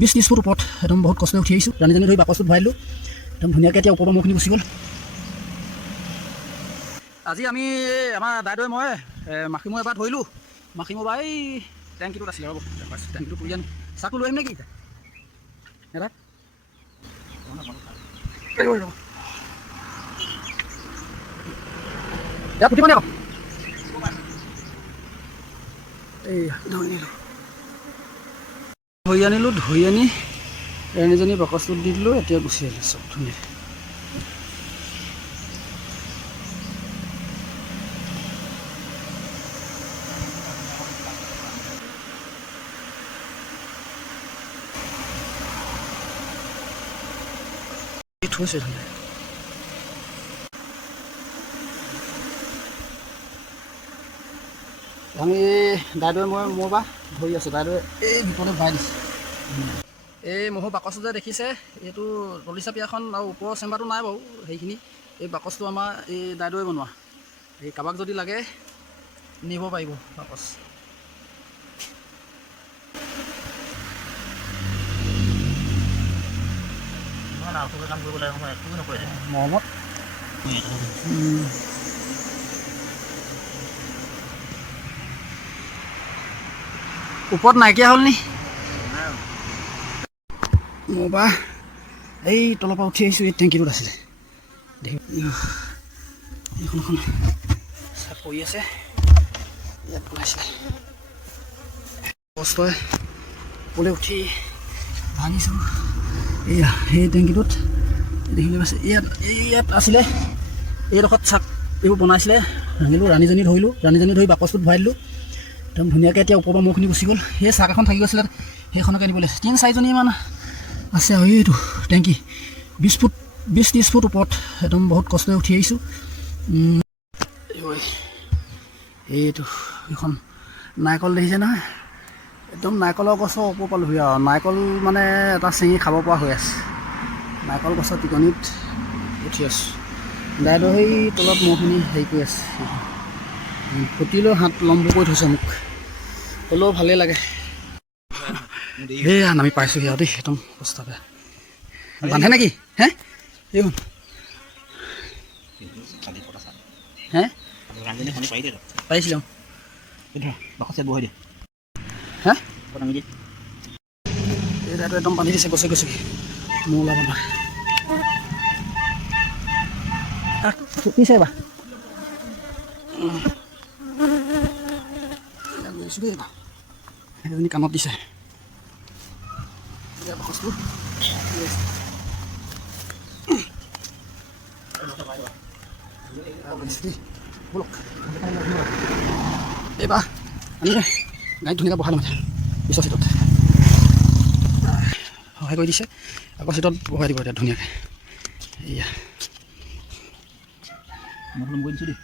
20-30 foot ওপৰত একদম বহুত কষ্টৰে উঠি আহিছোঁ। ৰাণীজনী ধৰি বাকচটোত ভৰাই দিলোঁ, একদম ধুনীয়াকৈ এতিয়া ওপৰৰ মহখিনি গুচি গ'ল। আজি আমি আমাৰ দাইদেউৱে মই মাখিমৌ এবাৰ ধৰিলোঁ। মাখিমৌ বা এই টেংকিটোত আছিলে, ৰ'ব টেংকিটো কৰি আনো। চাকটো লৈ আহিম নেকি এটা ইয়াত পুঠিব নি আকৌ এই ধৰি আনিলোঁ। ধৰি আনি ৰাণীজনী বাকচটোত দি দিলোঁ। এতিয়া গুচি আহিলোঁ চব ধুনীয়া। থৈছে ধুনীয়া। আমি দাইদেউৱে মই বা ধৰি আছোঁ। দাইদেউৱে এই বিপদত ভৰাই দিছে। এই মহৰ বাকচটো যে দেখিছে, এইটো তলিচাপিয়াখন আৰু ওপৰৰ চেম্বাৰটো নাই বাৰু। সেইখিনি এই বাকচটো আমাৰ এই দাইদেউৱে বনোৱা। এই কাৰোবাক যদি লাগে নিব পাৰিব বাকচ। মৰমত ওপৰত নাইকিয়া হ'ল নি মোৰ বা এই তলৰ পৰা উঠি আহিছোঁ। এই টেংকিটোত আছিলে এইখন চাপ পৰি আছে। ইয়াত বনাইছিলে কষ্টই ওপৰলৈ উঠি ভাঙিছোঁ। এয়া সেই টেংকিটোত দেখিবলৈ পাইছে। ইয়াত আছিলে এইডোখৰত চাক এইবোৰ বনাইছিলে। ভাঙিলোঁ, ৰাণীজনী ধৰিলোঁ। ৰাণীজনী ধৰি বাকচটোত ভৰাই দিলোঁ, একদম ধুনীয়াকৈ। এতিয়া ওপৰৰ পৰা মহখিনি গুচি গ'ল। সেই চাক এখন থাকি গৈছিলে, সেইখনকে আনিবলৈ 3-4জনীমান আছে। আৰু এইটো টেংকি 20-30 ফুট ওপৰত একদম বহুত কষ্টৰে উঠি আহিছোঁ। এইটো এইখন নাৰিকল দেখিছে নহয়, একদম নাৰিকলৰ গছৰ ওপৰ পালোহি আৰু। নাৰিকল মানে এটা ছিঙি খাব পৰা হৈ আছে। নাৰিকল গছৰ টিকনিত উঠি আছোঁ। দাইদেউ সেই তলত মহখিনি হেৰি কৰি আছে। ফুটিলেও হাত লম্ব কৰি থৈছে মোক, হ'লেও ভালেই লাগে। সেয়া নামি পাইছোঁহি আৰু দেই, একদম অৱস্থা বেয়া। বান্ধে নেকি হে এইখন হে পাৰিছিলোঁ হে এই দাইদেউ একদম বান্ধি দিছে গছে গছে মোৰ ওলাব নোৱাৰে। ফুটিছে বা গৈছোঁ দেই বা সেইজনী কামত দিছে। বস্তু এইবাৰ আমি গাড়ীত ধুনীয়াকৈ বহাই ল'ম এতিয়া পিছৰ চিটত। সহায় কৰি দিছে, আকৌ চিটত বহাই দিব এতিয়া ধুনীয়াকৈ। এয়া গৈ দিছোঁ দেই।